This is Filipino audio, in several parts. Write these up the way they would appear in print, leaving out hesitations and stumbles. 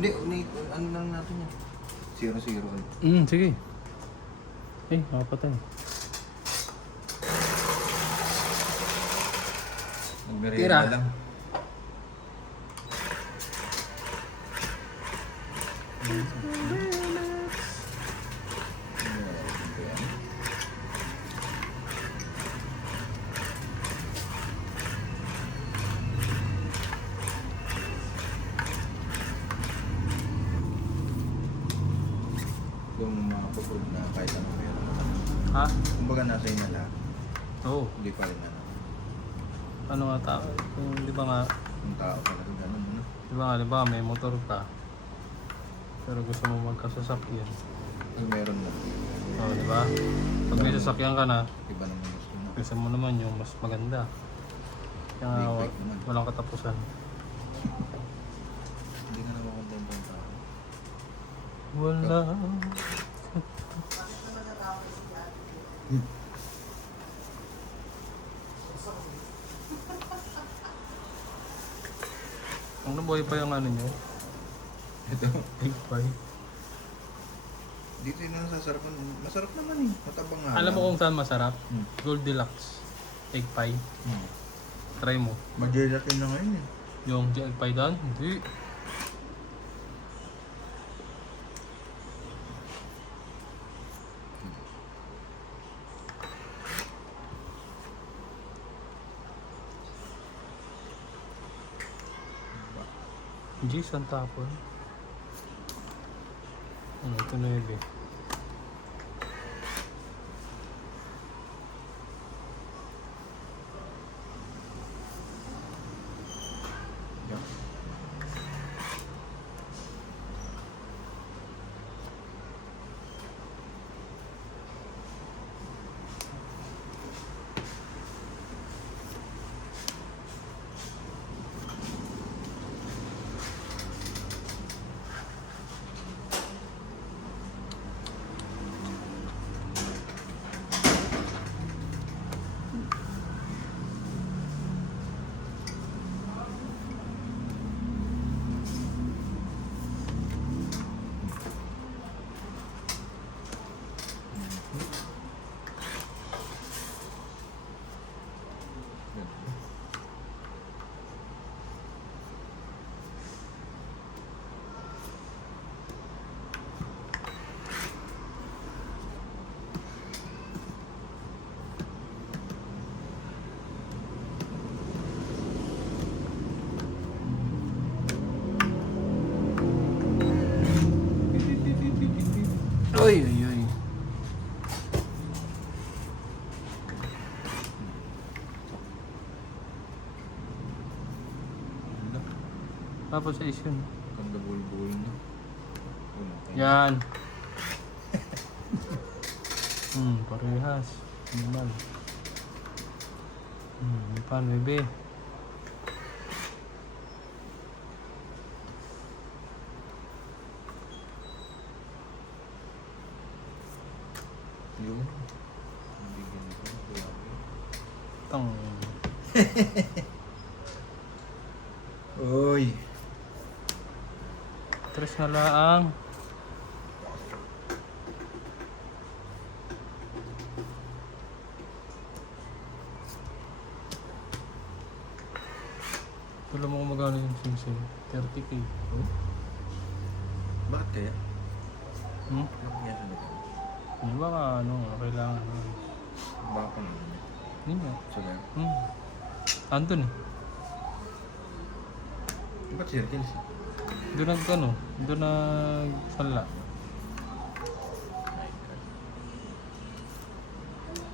Hindi, ano lang natin yan. 0-0. Sige. Makapatay. Magmerienda lang. Yung mga pupulog na kahit ano meron. Ha? Kumbaga nasa inyo lahat. Oo. Hindi pa rin ano. Ano nga tao? Kung di ba nga, Yung tao talaga ganun. No? di ba may motor ka. Pero gusto mo magkasasakyan. Yung meron na. Oo, di ba? Pag may sasakyan ka na, Iba naman gusto mo. gusto mo naman yung mas maganda. Kaya Big bike naman. walang katapusan. Hindi ka naman kontento ang tao. Wala. Ang nabuhay pa yung ano nyo? Ito. Egg pie. Dito yung nasasarapan. Masarap naman eh. Matabang nga. Alam mo kung saan masarap? Hmm. Goldilocks. Egg pie. Hmm. Try mo. Mag-gelatin na ngayon eh. Yung egg pie doon? Hindi. Jeez, ang tapon. Ano, ito na yun eh. Yeah. Uy, uy, uy. Tapos sa isyon. Ganda buhay-buhay niya. Yan. Parehas. Normal. Pan, bebe. Yun. Hindi ganito. Grabe. Tang. Uy. Tres na laang. Alam mo kung magkano yung sing-sing? 30k. Oh? Bakit kaya? Hmm? Bakit kaya sa lugar? Hindi ba ka kailangan? Baka pa naman. Hindi nga. Sabi. Andun eh. Ba't circles? Doon doon sala.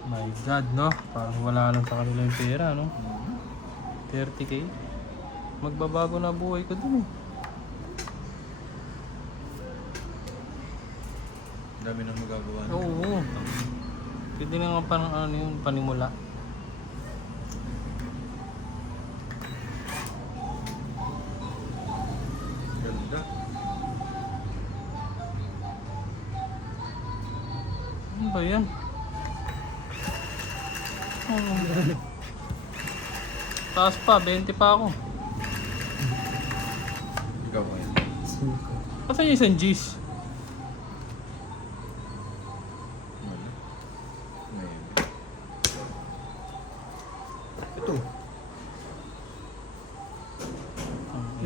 My God, no? Parang wala lang sa kanila yung pera, no? 30k? Magbabago na buhay ko dun eh. Dami nang magagawa. Oo. Pwede na nga parang ano yun, panimula. Ganda. Ano ba yan? Taas pa, 20 pa ako. Ikaw kaya. 5. Kasi yung isang G's. Wala. Ito.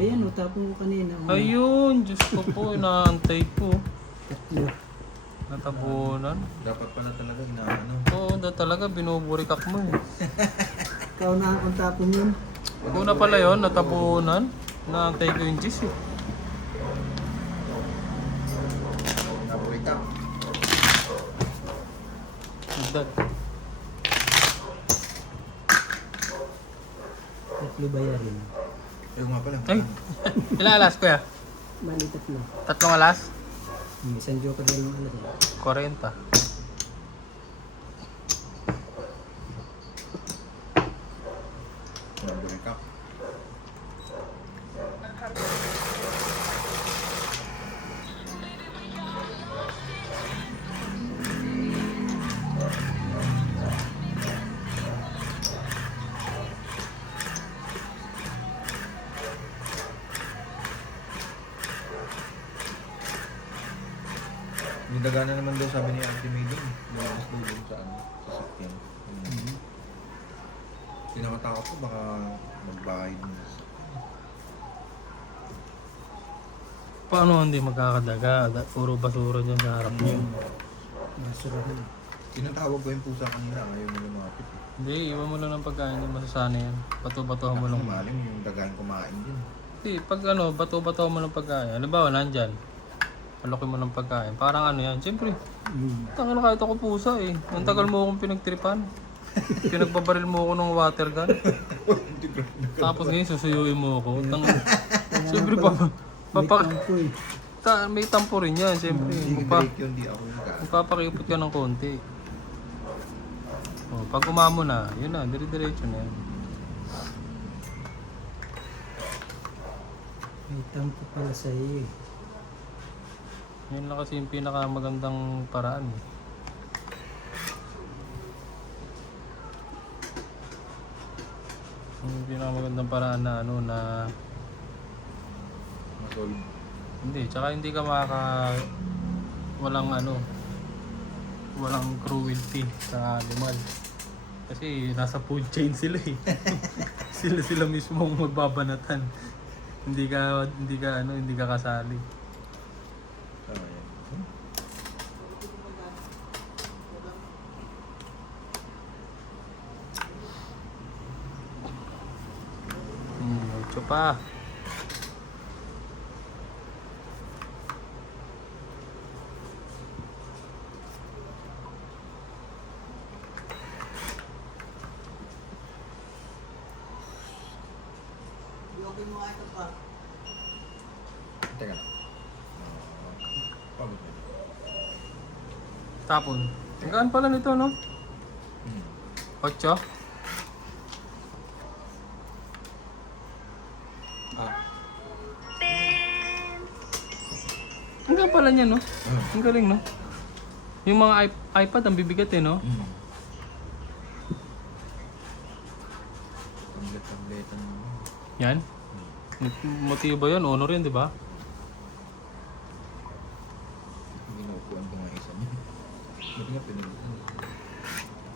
Ayan, utapon mo kanina. Ayun, Diyos ko po, inaantay ko. 3. Natabunan. Dapat pala talaga inaano. Oo, talaga, binuburikak mo eh. Ikaw na ang tapon yun. Una pala yon, natabunan. Naantay ko yung G's eh. Nabuhay ka. Agad. 3 bayarin. Ayun nga pala. Ay, ilang alas kuya? Bali 3. 3 alas? Isang joker din yung alas. 40. Nabuhay ka. May dagana naman daw sabi ni Auntie May doon. Lumabas daw doon sa ano, sa sakyan. Pinakatakot ko baka magbahay dun. Paano hindi magkakadaga? Puro basura dyan sa harap niyo. Masurahan. Tinatawag ko yung pusa kanina, ayaw mo lumapit. Hindi, iwan mo lang ng pagkain, hindi masasana yan. Bato-batohan mo lang. Malim yung dagahan kumain din. Hindi, pag ano, bato-batohan mo ng pagkain. Halimbawa, nandyan. Palokin mo ng pagkain. Parang ano yan, siyempre. Tangan na kahit ako pusa eh. Ang tagal mo akong pinagtripan. Pinagbabaril mo ako ng water gun. Tapos ngayon susuyuin mo ako. Siyempre may tampo rin yan, siyempre. Hindi break yun, di ako yung Magpapakipot ka ng konti. Oh, pag umamo na, yun na, dire-diretso na yan. May tampo pala sa iyo. Yun lang kasi yung pinakamagandang paraan. Yung pinakamagandang paraan na ano na Masolve. hindi, tsaka hindi ka walang cruelty sa animal. Kasi nasa food chain sila eh. sila mismo ang magbabanatan. Hindi ka kasali. Tama yan. Ocho pa. Teka lang. Pagod na. Tapon. Ang gaan pala nito, no? 8. Ang gaan pala niya, no? Ang galing, no? Yung mga iPad, ang bibigat eh, no? Tablet-tabletan mo. Yan. Motibo yun, honor yun, di ba? Ginuupuan ko nga isa niya. Buti nga pinilitan.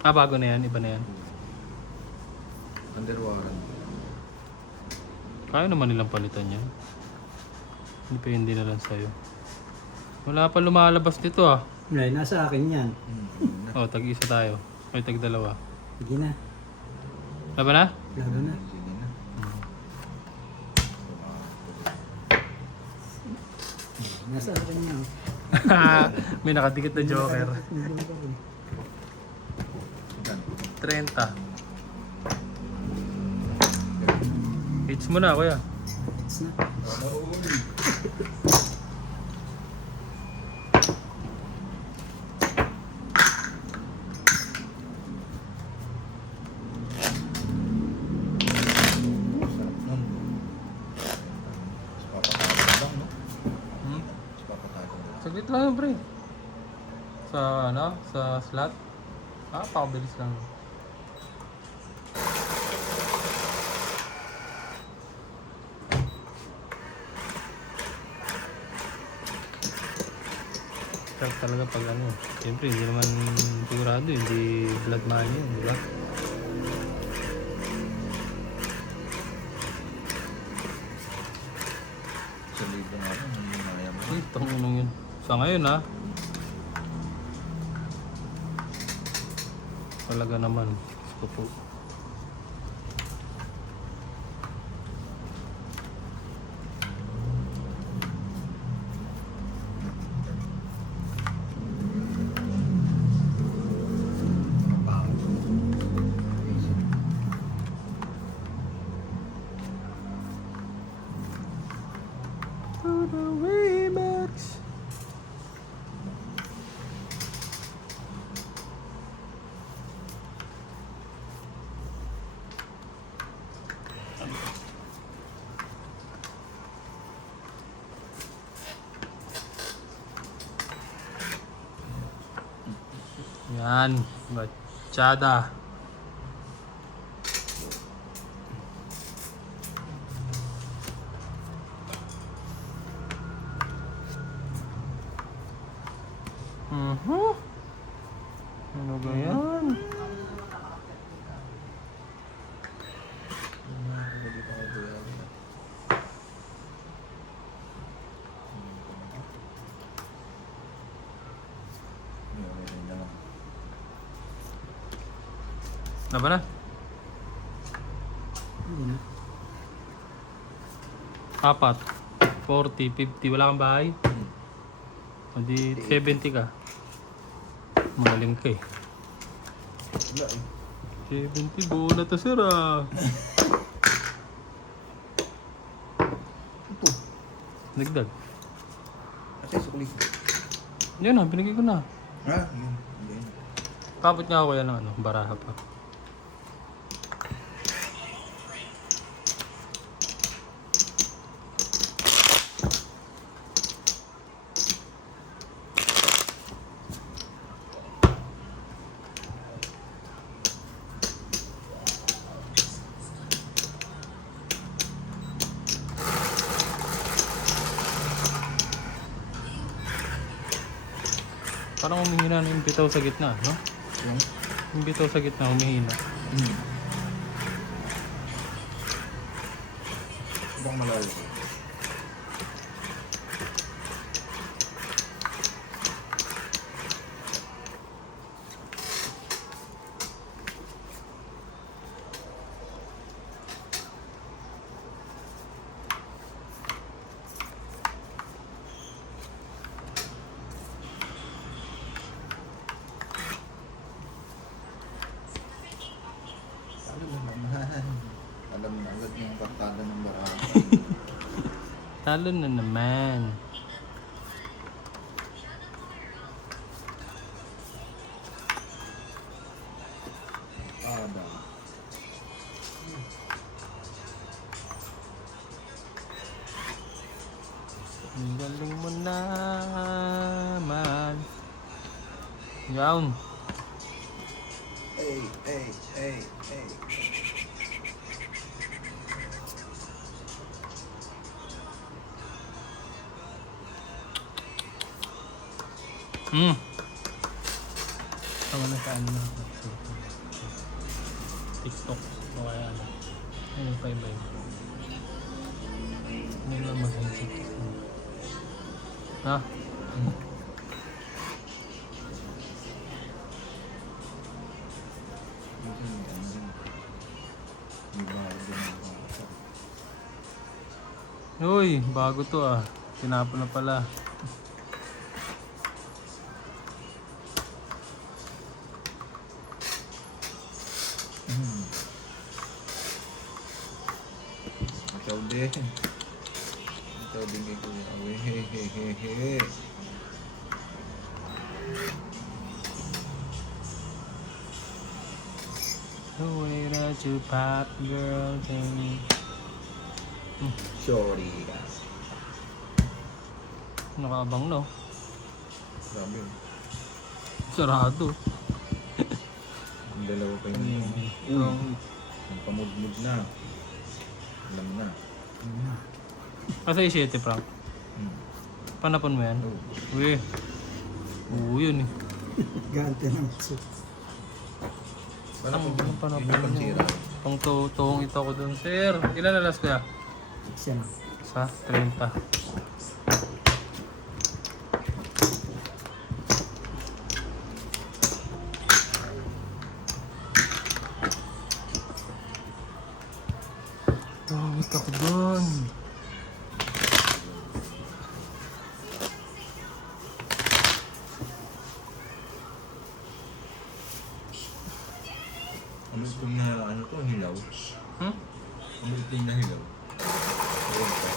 Bago na yan, iba na yan. Underwaran. Kaya naman nilang palitan yan. Depende na lang sa'yo. Wala pa lumalabas dito ah. Ay, nasa akin yan. Oh, tag-isa tayo. Ay, tag-2. Sige na. Laban na? Lalo na. Sige na. Nasa akin yan. May nakadikit na joker. Magkano? 30. Hits mo na, kuya. It's na. Sarap nun. Mas papatagod lang, no? Hmm? Mas papatagod lang. Saglit lang yun, pre. Sa slot. Pakabilis lang. Masarap talaga pag ano. Siyempre, hindi naman sigurado, hindi blood money yun, di ba? Sa libo nga lang, hindi na yan. Itong unong yun. Sa ngayon ha. Talaga naman. Gusto po. To the remix. Yan, bachada. Ano ba yan? Ano ba na? Hindi na. 4, 40, 50. Wala kang bahay? O di 70 ka. Magaling ka eh. Wala eh. 70, buo na to sir ah. Ito. Dagdag. Kasi sukli. Yan na, binigay ko na. Ah, yun. Yun. Kapit nga ako yan ng ano, baraha pa. Parang humihina na yung bitaw sa gitna, no? Yung? Yung bitaw sa gitna, humihina. Bang malayo. Alam na agad yung kartada ng barata. Talo na naman. Ada. Ang galing mo naman. Yawn. Hey, hey, hey, hey. Tama na sa ano na. TikTok. O kaya ano. Ano yung 5 by. Hindi na mag-isip. Ha? Uy, bago to ah. Tinapon na pala. Ikaw din. Ikaw din kay Kuya. Hehehehe. The way that you pop, girl, tell me. Sorry guys. Nakabang no? Grabe. Sarado. Ang dalawa pa yun. Ang pamudmud na. Alam na. Kasi 7 Frank. Panapon mo yan? Oh. Uy. Oo, yun eh. Gante ng puso. Wala Ang pang panapin yun yung pansira. Pang tuhong ito ko dun, sir. Ilan alas kaya? Siya na. Sa 30. Tuhong ito ko dun. Ano itong na ano to, hilaw? Hmm? Ano itong na hilaw? Ayun pa.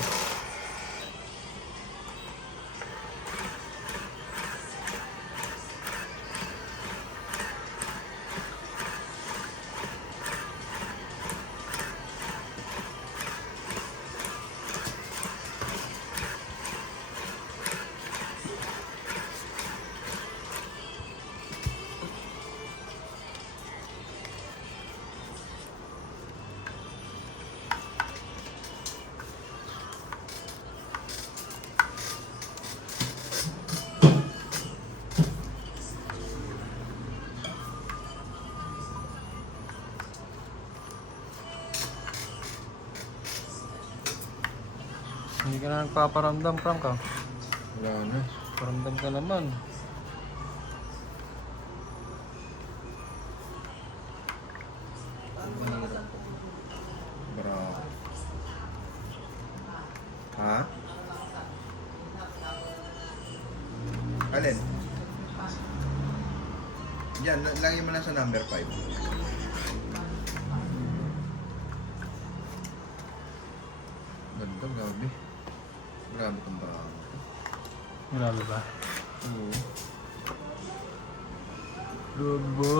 Hindi ka na nagpaparamdam, Frank ah. Wala na. Paramdam ka naman. Bra. Ha? Alin? Yan, lagyan mo lang sa number 5. Ganda, grabe. Grabe kang bra. Grabe ba? Oo. Lubo.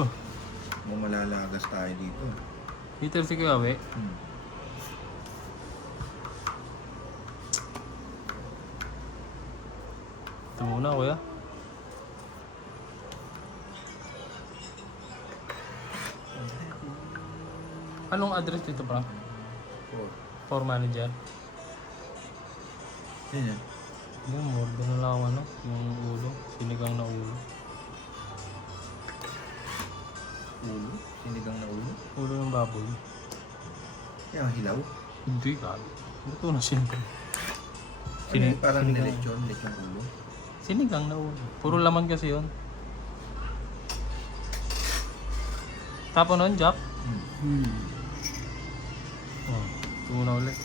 Mukhang malalagas tayo dito. Dito si Kuya Awe. Hmm. Ito muna, Kuya. Anong address dito, Frank? Oh. For manager? Yan yan. Yung more na lang ako, ano, yung ulo. Sinigang na ulo. Ulo? Sinigang na ulo? Ulo ng baboy. Yan, hilaw. Hindi ka. Ito na siyempre. Ano yun? Parang sinigang. lechon ulo. Sinigang na ulo. Puro laman kasi yun. Tapos nun, Jack. Hmm. Oh, ito muna ulit.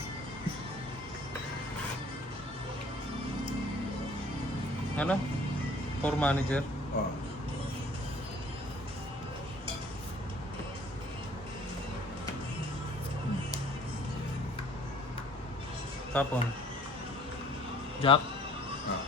Ano? For manager. Oh. Tapon. Jack. Ah.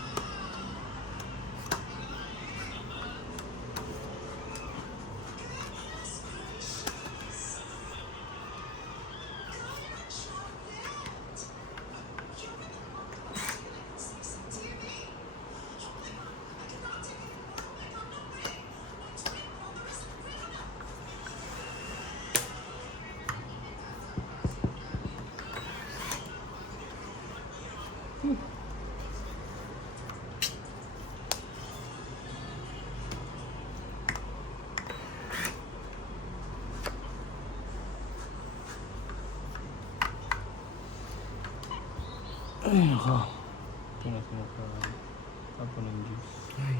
Ay, nako. Ito na sinakain. Tapon ng juice. Ay.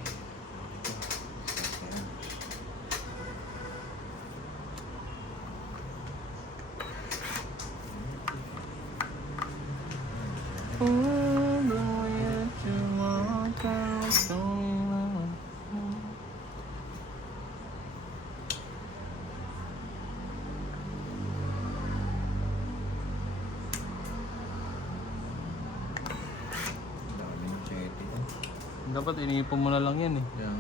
Dami ng chete. Dapat iniipon mo na lang yan eh. Yan.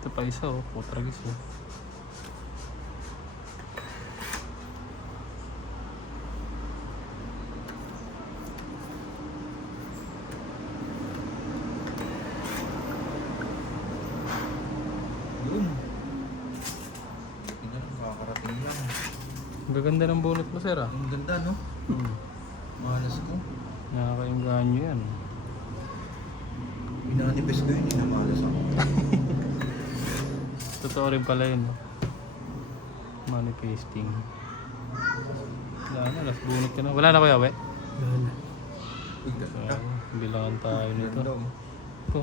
Ito pa isa oh. Putragis oh. Yun. Buti na lang, kakarating lang. Ang gaganda ng bunot mo, sir ah. Ang ganda, no? Malas ko. Nakakainganyo yan. Inanipis ko yun, inamalas ako. Totoo rin pala yun. No? Manifesting. Wala na, last bunot ka na. Wala na kuya, we? Wala na. Uy, ganda. Bilangan tayo nito. Ganda, oh. Ito,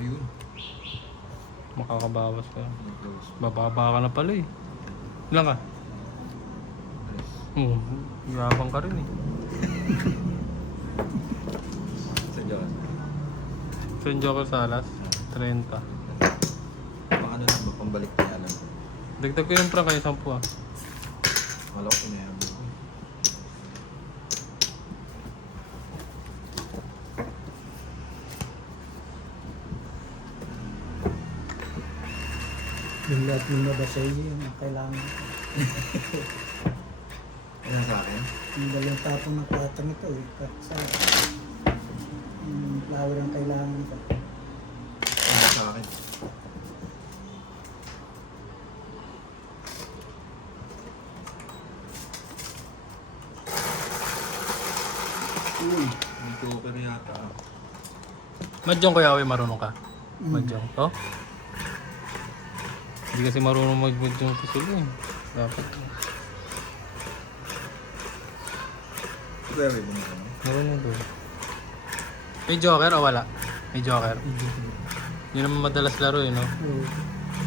Ayun. makakabawas ka. Nag-close. Bababa ka na pala eh. Ilan ka? Alis. Oo, yabang ka rin eh. Sa Diyos. So yung Joker Salas, 30. Baka ano lang ba, pambalik niya lang. Dagdag ko yung prank kayo 10 ah. Wala ko pinayabot ko. Yung lahat ng nabasa iyo, yung kailangan. Ano sa akin? Yung dalawang tapong ng kwatang ito eh. Sa yung flower ang kailangan ito. Ano sa akin? Uy. May joker yata. Mahjong kuya, we, marunong ka? Mahjong. Oh? Hindi kasi marunong mag-mahjong to sila eh. Dapat. Very good naman. Marunong to. May Joker o wala? May Joker. Hindi naman madalas laro eh, no? Oo.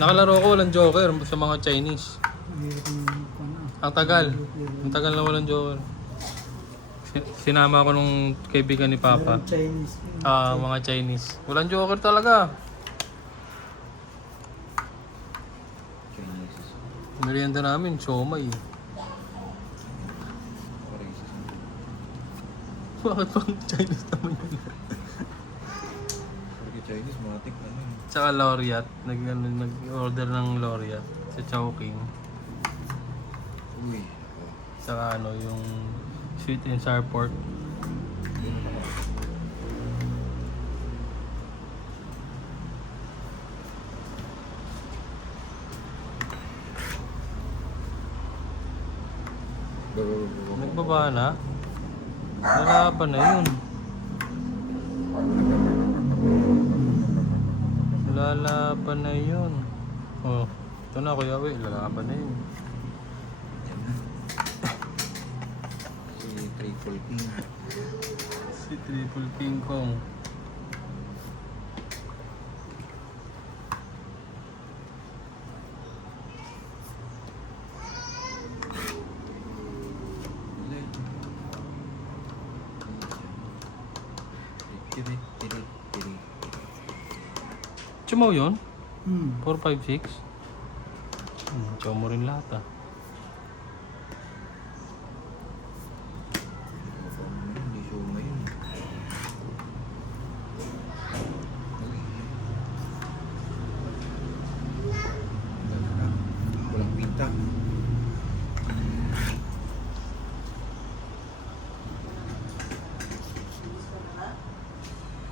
Nakalaro ko walang Joker sa mga Chinese. Hirap ng ano. Ang tagal. Ang tagal na walang Joker. Sinama ko nung kaibigan ni Papa. Meron Chinese. Mga Chinese. Walang Joker talaga. Chinese. Merienda namin, siomay. Racist. Bakit pang Chinese naman yun? Porque Chinese, matik ano yun. Tsaka Laureate. Nag-order ng Laureate sa Chowking. Uy. Tsaka yung sweet and sour pork. Nagbaba na? Lalaban na yun. Lalaban na yun. Oh, ito na kuya, we. Lalaban na yun. Yan na. Si Triple King. Si Triple King Kong. Ulit. Tiri, tiri, tiri. Chumaw yun? 4, Hmm. 5, 6. Chumaw mo rin lahat ah. Hindi show ngayon. Uy. Ganda. Walang pinta.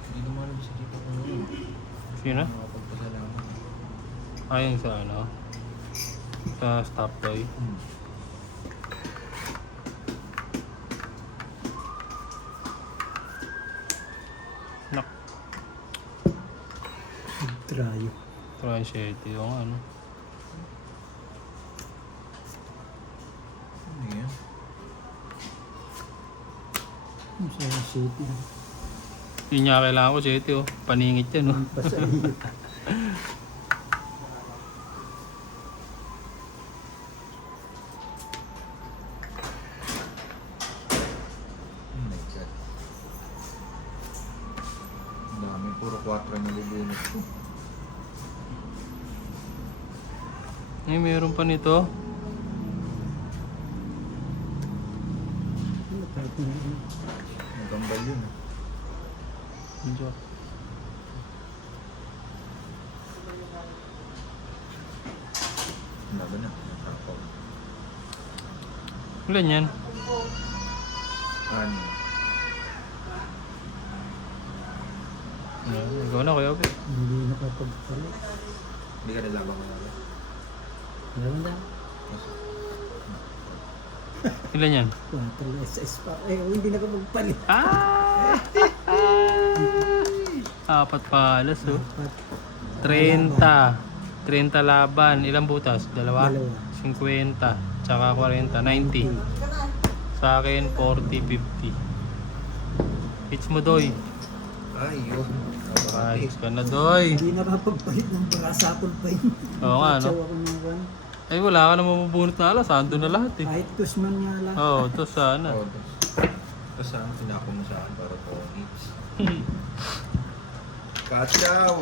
Hindi naman alam si Tito ko ngayon. Sino? Nakapagpasalamat. Ayun sa ano? Sa stop toy. Nak. Trayo. Transiete yung ano. Ano yan? Sa city. Yun nga kailangan ko, Chete oh. Paningit yan oh. Pa sa iyo. Oh my God. Ang dami, puro 4 na nabubunot ko. Ay, meron pa nito. Magambal yun. Medyo. Laban na. Nakapaw. Ilan yan? Ano? Ikaw na kuya, Ope. Hindi nakapagpalo. Hindi ka nalaban ko na. Meron na. Ilan yan? 4 SS pa. Eh, hindi nakapagpalit. Ah! Apat palas oh. Dapat 30. 30 laban. Ilang butas? Dalawa? Dalawa. 50. Tsaka 40. 90. Sa akin, 40, 50. Pitch mo, Doy. Ay, yun. Ayos ka na, Doy. Hindi nakapagpalit ng barasapol pa yun. Oo nga, no? Tsaw ako ng one. Ay, wala ka na mabubunot na alas. Ando na lahat eh. Kahit kusman nga lang. Oo, to sana. Oo, tapos saan tinako mo sa akin para po hits. Kachaw!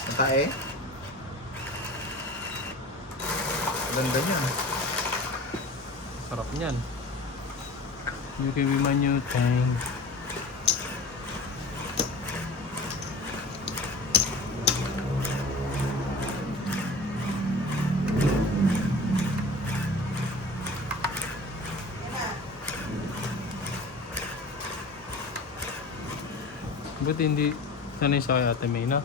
Ang tae? Ganda niya. Sarap niyan. You can be my new thing. Buti hindi sanay siya kay Ate May na.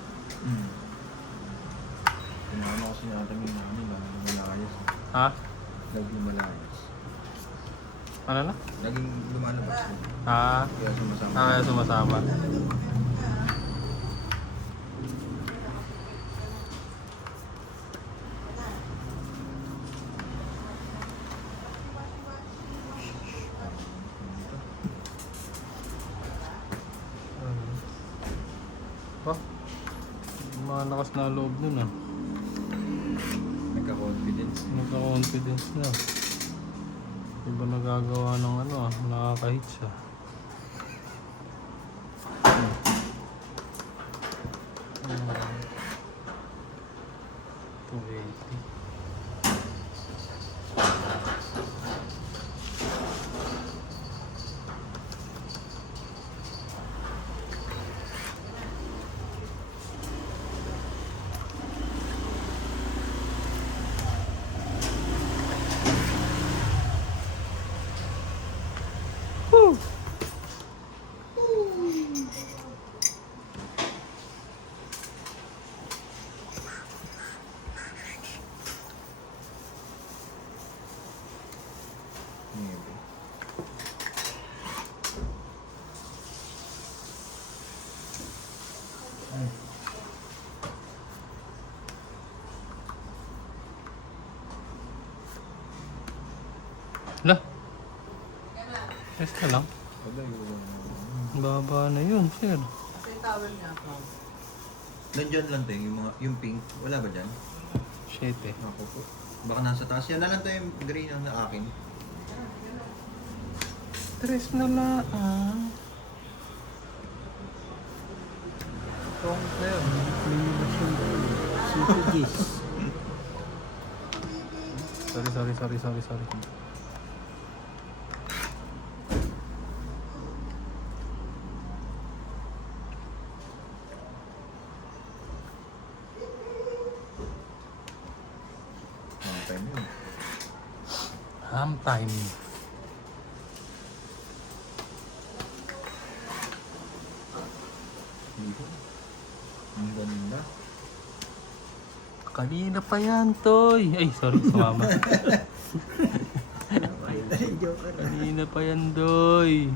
Kumama kasi natin yung namin, laging lumalayas. Ha? Laging lumalayas. Ano na? Laging lumalabas. Ah, Kaya sumasama. kaya sumasama. Ba? Mga lakas na loob nun ah. Nagka-confidence. Nagka-confidence na. Iba nagagawa ng ano ah, nakaka-hit siya. Hmm. 280. Woo! Maybe. Lah. Resta lang. Wala yun. Baba na yun, sir. Nandyan lang tayo, yung, mga, yung pink. Wala ba dyan? Shit eh. Ako po. Baka nasa taas. Yan na lang tayo yung green na akin. Tres na lang. Kung kayo, minibas yung CPGs. Sorry. Mga time yun. Ham time. Dito. Ang ganda. Kanina pa yan, Toy. Ay, sorry, sumama. Joker. Kanina pa yan, Doy.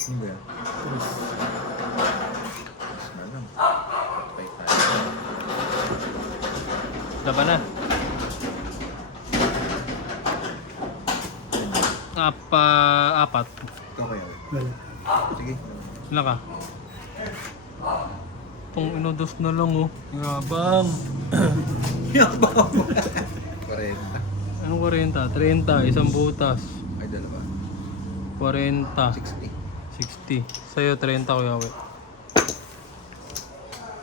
Ano ba yan? Mas na lang. Patay tayo. Laban na. Apat. Ikaw kaya. Wala. Sige. Sila ka. Itong inodos na lang oh. Yabang. Parenta. Anong 40? 30. Isang butas. Ay, dalawa. 40. 60. 60. Sa'yo 30 kuya we.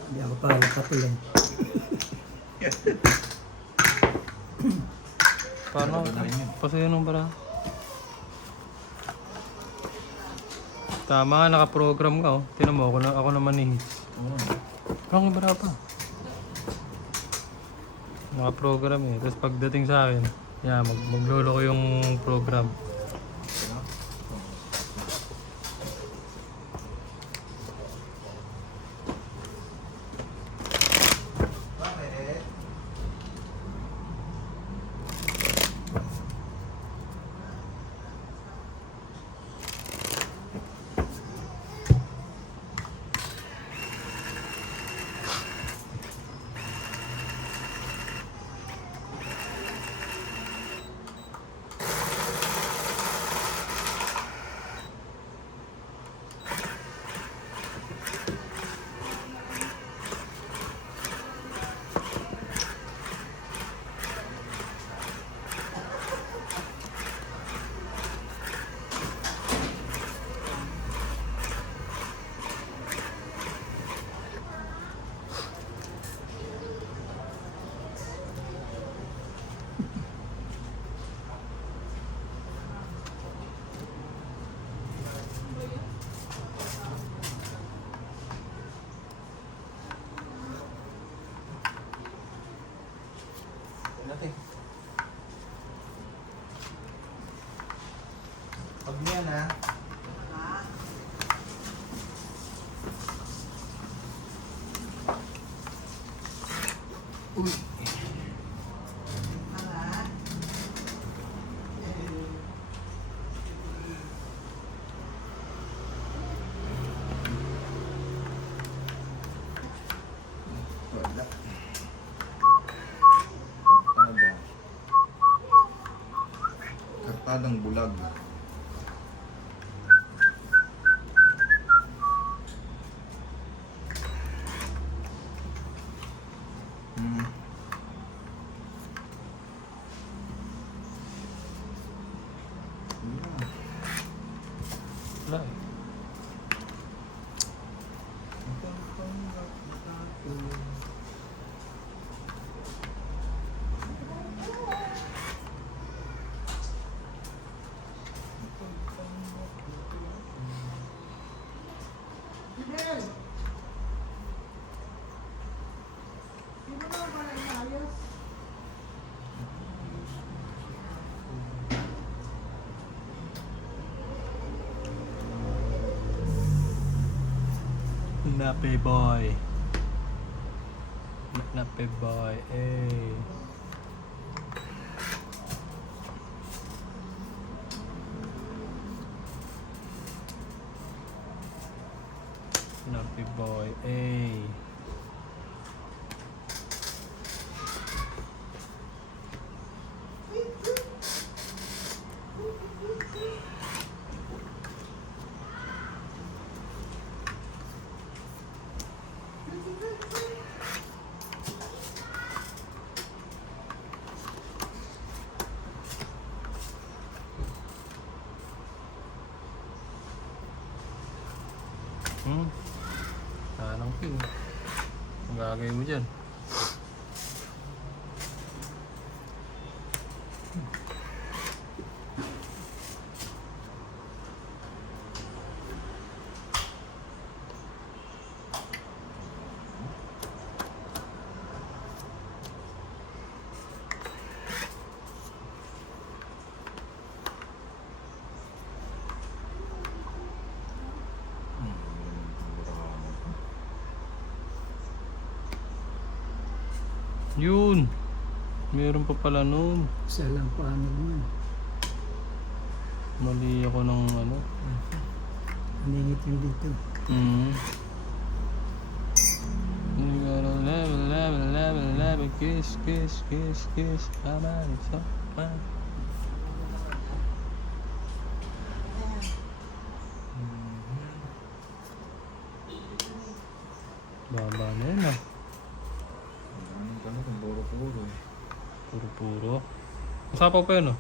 Hindi ako pala katulang. Paano? Sarap na rin yun. Pasayo nung bara. Tama nga, nakaprogram ka oh. Tinan mo, ako naman ni hits. Oo. Parang ibara pa. Nakaprogram eh. Tapos pagdating sa akin, Yeah, maglolo ko yung program. Ano? Bakit? Natin. Pag niyan ha. Uy. Wala. Kartada. Kartadang bulag. Hmm. Wala eh. Nape boy. Nape boy. Eh. Nape boy. Eh. Anong pin? Ang gagawin mo dyan? Yun. Meron pa pala nun. Isa lang paano mo. Mali ako ng ano. Naningit yung dito. Level, kiss. Aman, so, man. Baba na yun ah. Anong ka na kung puro-puro eh. Puro-puro. Usapaw pa yun oh.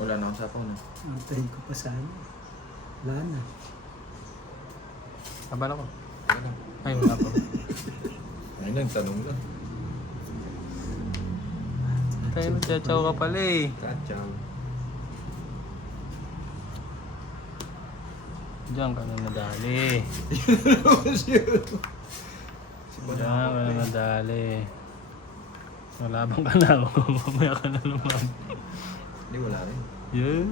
Wala na akong sapaw na. Antayin ko pa sana. Wala na. Abala ko. Wala na. Ay, wala pa. Ayun lang, tanong lang. Tayo nagtsatsaw ka pala eh. Kachaw. Diyan ka na nadali. Si Diyan ka na nadali. Malabang ka na. Mamaya ka na naman. Hindi, wala rin. Yeah.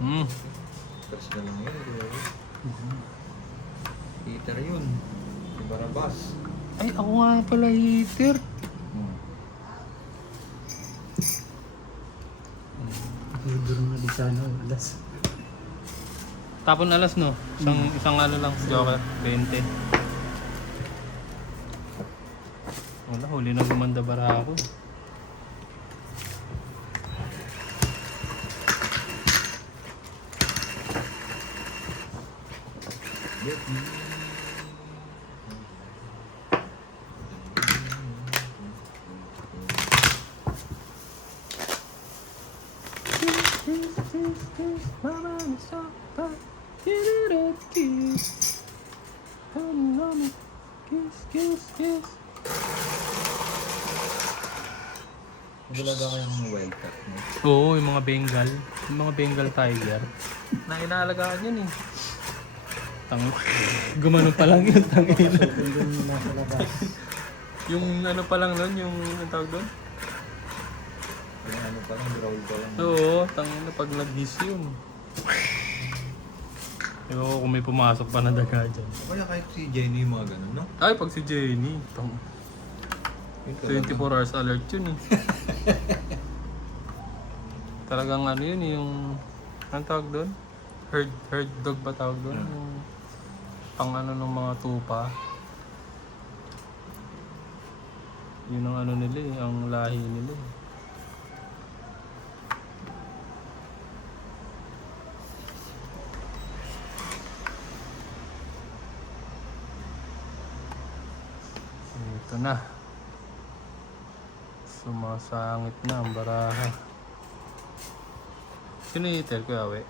Hmm. Press na lang yun. Di ba? Heater yun. Si Barabas. Ay, ako nga pala heater. Durong na di sana alas. Tapon alas no? Isang ano lang, Joker, 20. Wala, huli na gumanda bara ako. Magalaga ko yung wildcat mo. Oo, yung mga Bengal. Yung mga Bengal tiger. Na inaalagaan yun eh. Gumano pa lang yun, tangina. Yung doon na sa labas. Yung ano pa lang nun, yung ang tawag doon? Yung ano pa lang, growl pa lang. Oo, tangina pag nag-gis yun. Ewan ko kung may pumasok pa na daga dyan. Kaya kahit si Jenny yung mga ganun, no? Ay, pag si Jenny, tang Yun talaga. 24 hours alert yun eh. Talagang ano yun eh, yung... Anong tawag doon? Herd dog ba tawag doon? Yung pang ano ng mga tupa. Yun ang ano nila eh, ang lahi nila eh. Ito na. Sumasangit na ang baraha. Sino yung hitter ko, Yawe?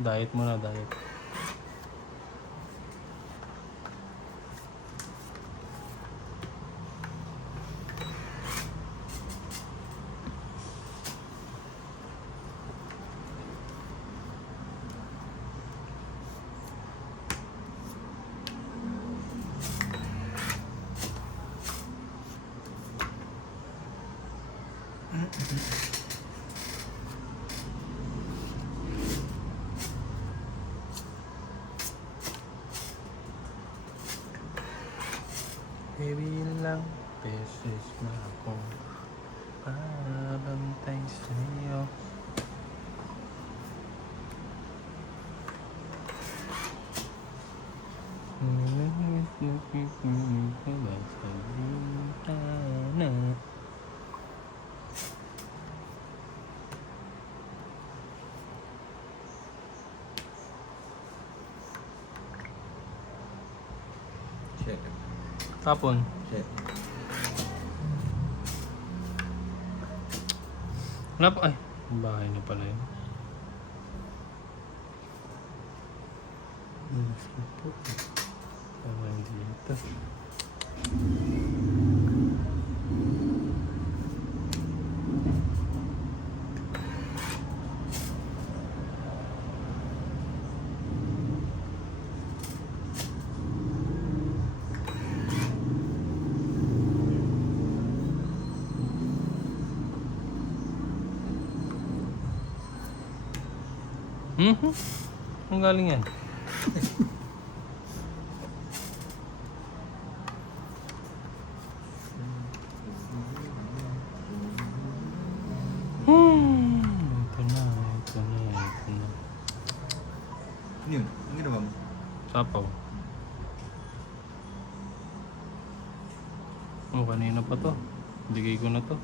Diet muna, diet. Ilang beses na akong babantay sa'yo. Check. Tapon. Check. Wala pa. Ay, bahay na pala yun. Parang dito. Ang galing yan. Ito na. Ano yun? Ang ginawa mo? Sapaw. Oh, kanina pa to. Bigay ko na to.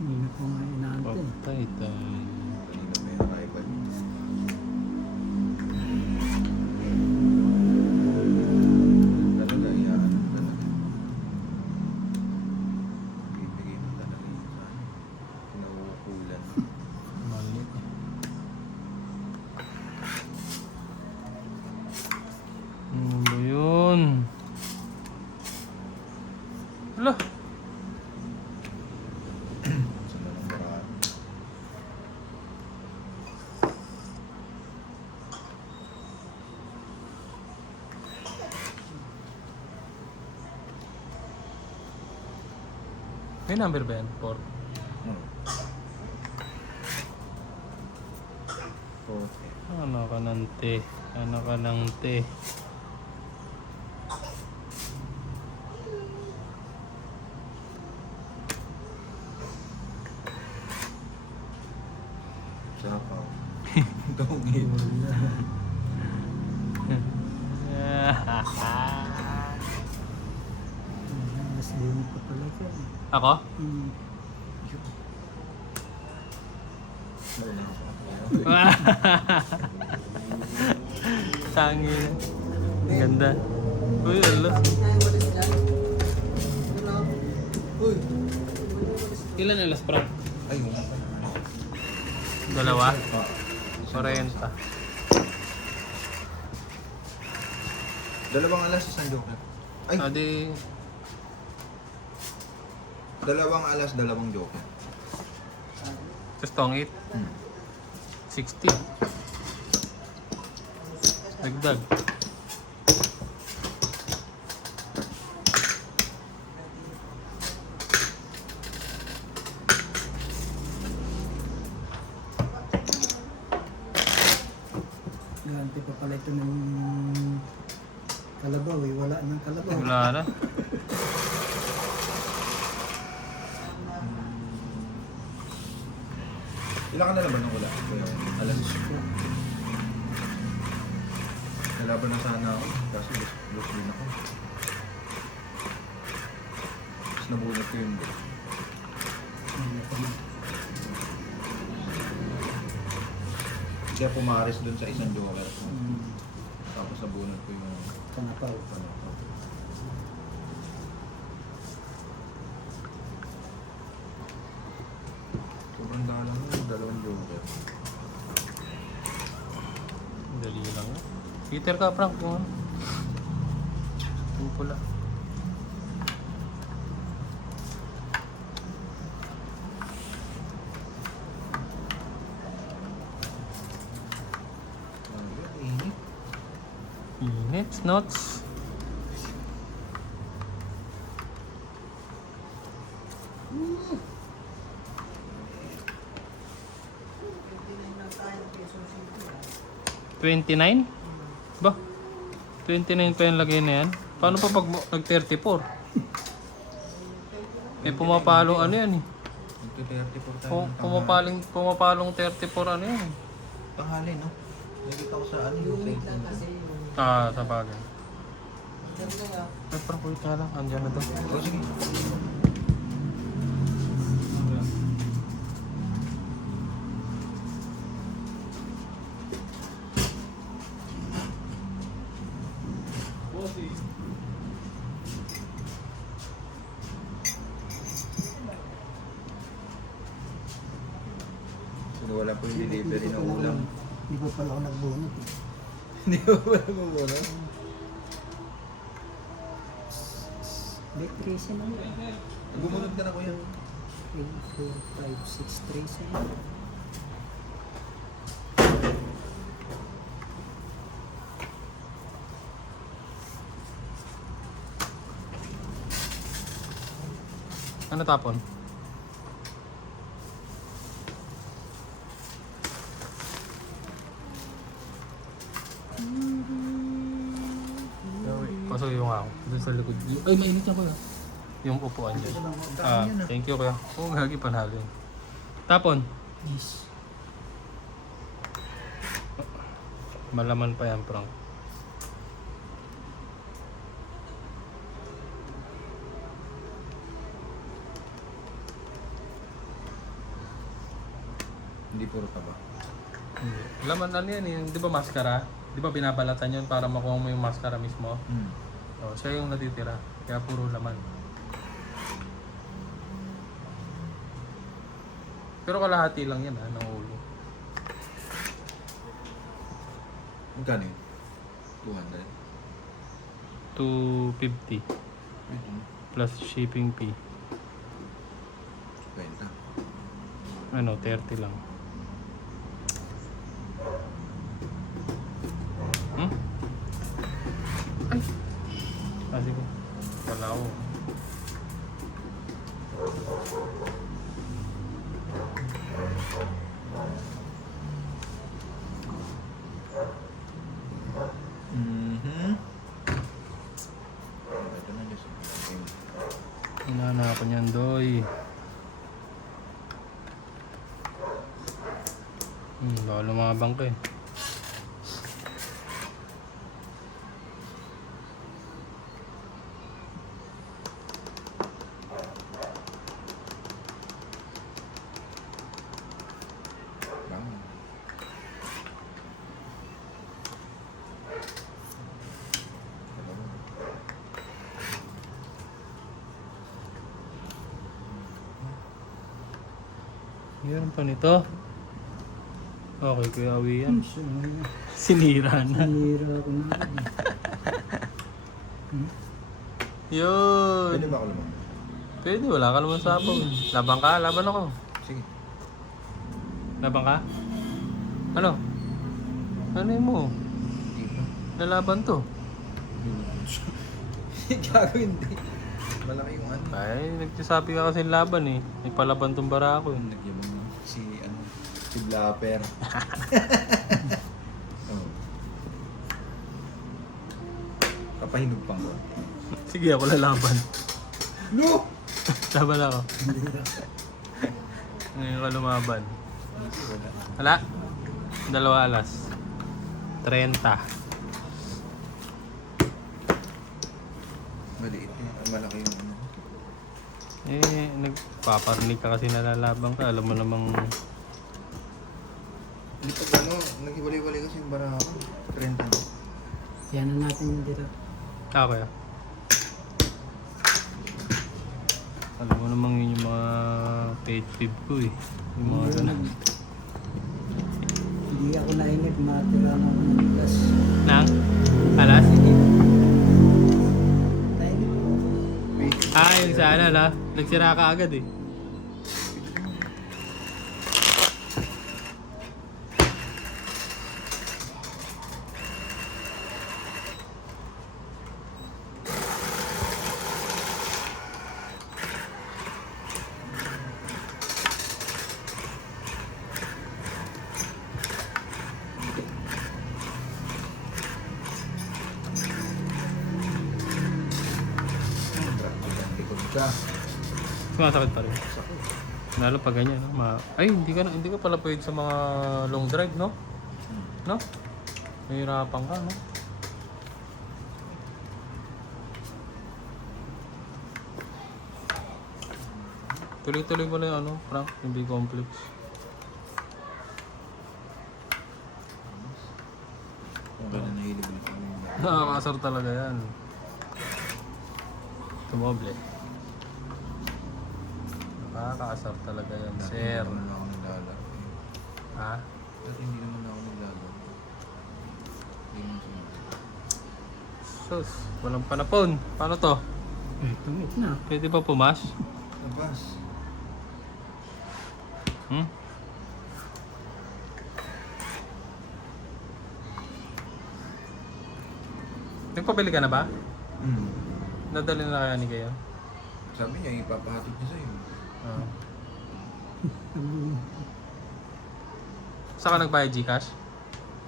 Hindi na po nga inaantay. Patay tayo. Kanina may arrival. Talaga, iyaan talaga. Bibigay mo talaga yun sa ano. Pinauukulan. Mali. May number ba yan? 4. Ano? 40. Ano ka ng te? Ano ka ng te? Sapaw. Dongit. Mas din pa pala ka. Ako? Tangi. Ganda. Uy, ala. Ilan alas, Frank? Ay, wala pa. Dalawa? Ah, 40. Dalawang alas, isang joker. Ay, Adi, dalawang alas, dalawang joker. tapos tong 8. Hmm. 60. Dagdag. Gante pa pala ito ng kalabaw eh. Wala nang kalabaw. Wala na. Ilan ka na naman nung wala? Kaya, alas. Nalaban na sana ako. Kasi loss din ako. Tapos nabunot ko yun. Kaya pumaris dun sa isang joker. Tapos nabunot ko yung Kanapaw. ano. Sobrang dalang yun, dalawang joker. Dali lang. Peter ka, Frank. Kung ano. Yung pula. Init. Init, snots. $29? Ba? 29 pa yung lagay na yan? Paano pa pag nag-34? Eh pumapalo ano yan eh. Nagti-34 tayo ng tanghali. Pumapalong 34 ano yan. Tanghali, no? Nakikita ko sa ano yung Facebook. Ah, sa bagay. Eh, parang kulit nga lang. Andiyan na to. O, sige. Sino wala po yung delivery na ulam? Hindi pa pala ako nagbunot eh. Hindi ko wala mo muna. Back trace na yun. Gumunod ka na kuya. 3, 4, 5, 6 trace na yun. Ano tapon? Pasuyo nga ako. Doon sa likod. Ay, mainit na kuya. Yung upuan dyan. Ah, thank you kuya. Oo, gagi panalo yun. Tapon. Yes. Malaman pa yan, Frank. Hindi puro taba. Hindi. Laman ano yan eh. Di ba maskara? Di ba binabalatan yun para makuha mo yung maskara mismo? Oh, siya yung natitira. Kaya puro laman. Pero kalahati lang yan ng ulo. Magkano yun? 200? 250 Ito. plus shipping fee. 20. Ano, 30 lang. Hmm? Ay! Ah, sige. Wala ako. na ako niyan, Doy. Baka lumabang ka eh. Meron pa nito. Okay, Kuya Awi yan. Sinira na. Sinira ko na. Yun. Pwede ba ako lumang? Pwede, wala ka naman sabaw. Laban ka, laban ako. Sige. Laban ka? Ano? Ano yun mo? Hindi pa. Lalaban to. Gago hindi. Malaki yung ano. Ay, nagsasabi ka kasi laban eh. May palaban tong bara ko eh. Nagyabang si Blapper. Oh. Papahinog pang ko. Sige, ako lalaban. No! Laban ako. Ngayon ka lumaban. Wala. Wala? 2 alas. 30. Maliit. Malaki yung ano. Eh, nagpaparinig ka kasi nalalaban ka. Alam mo namang... Hindi pag ano, nag-iwalay-walay kasi yung bara ako. 30 na. Yan na natin yung dito. Ah, kaya. Alam mo namang yun yung mga pet peeve ko eh. Yung mga ganun. Hindi ako nainig, matira na ako ng gas. Nang? Alas? Nainig ko. Ah, yung sa ano na. Nagsira ka agad eh. Likod ka. Sumasakit pa rin. Sakit. Lalo pag ganyan, no? Ay, hindi ka pala pwede sa mga long drive, no? No? Mahirapan ka, no? Tuloy-tuloy mo lang yung ano, Frank, yung B-complex. Kung gano'n nahilig ulit ako yung Nakakasar talaga yan. Tumoble. Nakakaasar talaga yan, Dati sir. Hindi naman ako naglalaro. Ha? Dati hindi naman ako naglalaro. Hindi naman sumunod. Sus, walang panapon. Paano to? Tumit na. Pwede ba pumas? Labas. Hmm? Nagpabili ka na ba? Nadali na kaya ni kayo? Sabi niya, ipapahatid niya sa'yo. Oo. Saan ka nagbayad Gcash?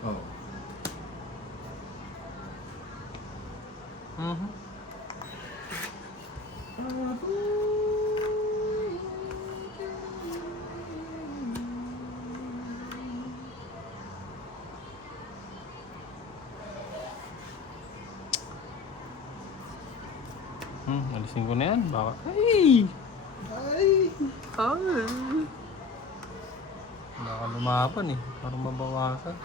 Oo. Mhm. Alisin ko na yan. Baka... Ay! Ay! Ay! Baka lumaban eh. Parang mabawasan.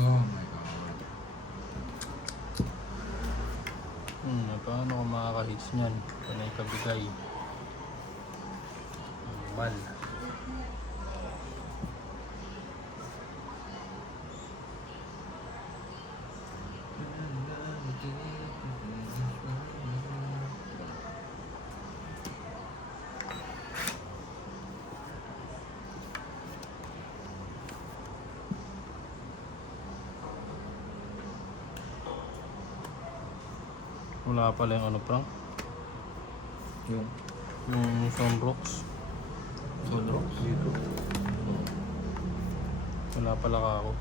Oh my God. Paano ko makaka-hits niyan? Panay kabigay. Mal. Wala pala yung ano prank. Yung Yung sunrocks. Sunrocks. Dito. Wala pala ka ako.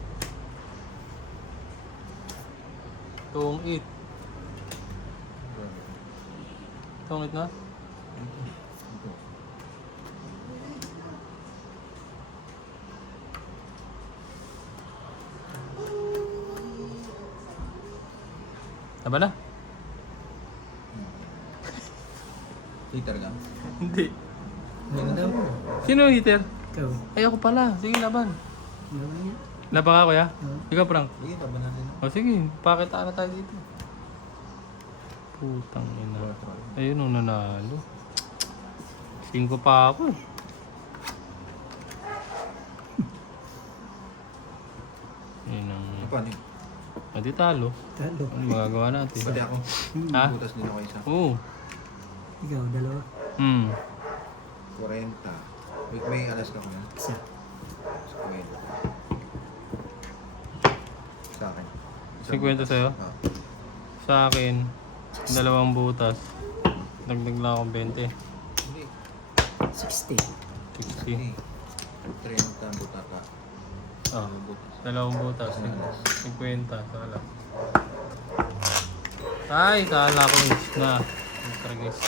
Tong it. Tong it na? Taba na? Heater ka? Hindi. Ano daw? Sino yung hitter? Ikaw. Ay ako pala. Sige, laban. Ano niya? Laban ka kuya? Oo. Ikaw prank. Sige, taban natin. O sige, pakitaan na tayo dito. Putang ina. Ayun ang nanalo. 5 pa ako eh. Ayun ang... Paano yun? Adi talo. Talo. Ano magagawa natin? Pwede ako. Ha? Butas din ako isa. Oo. Ikaw, dalawa. 40. May alas ka ko na. Isa. 50. Sa akin. 50 sa'yo? Ah. Sa akin, 2 butas. Dagdag lang akong 20. Hindi. 60. 60. Hindi. 30 butaka. Ah, Butas. 2 butas. 50. Sala. Ay, sala ko na. Tara guys.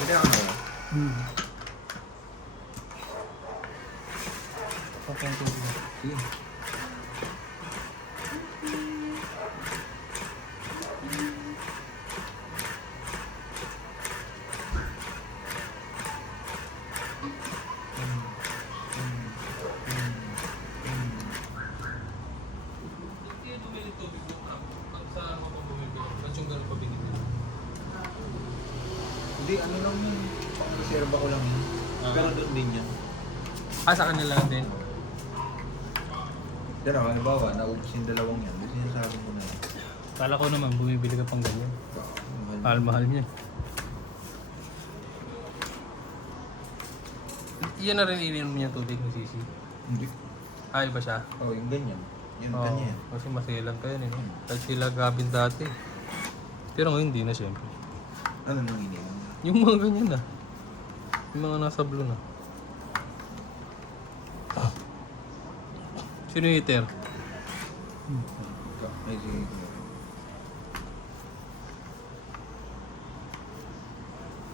Hindi ako na. Sige. Hindi, ano lang yun. Reserva ko lang yun. Pero doon din yan. Ah, sa kanila lang din. Yan ako, halimbawa, naubos yung dalawang yan. Kasi sinasabi ko na yan. Kala ko naman, bumibili ka pang ganyan. Mahal. Mahal-mahal niya. Iyan na rin ininom niya tubig ng sisi. Hindi. Ay ba siya? Oh, yung ganyan. Yung Oo, kanya yan. kasi masilan pa yan eh. No? Kahit sila gabin dati. Pero ngayon hindi na siyempre. Ano nang ininom? Yung mga ganyan na. Yung mga nasa blue na. Sino yung hitter? Ay, sige.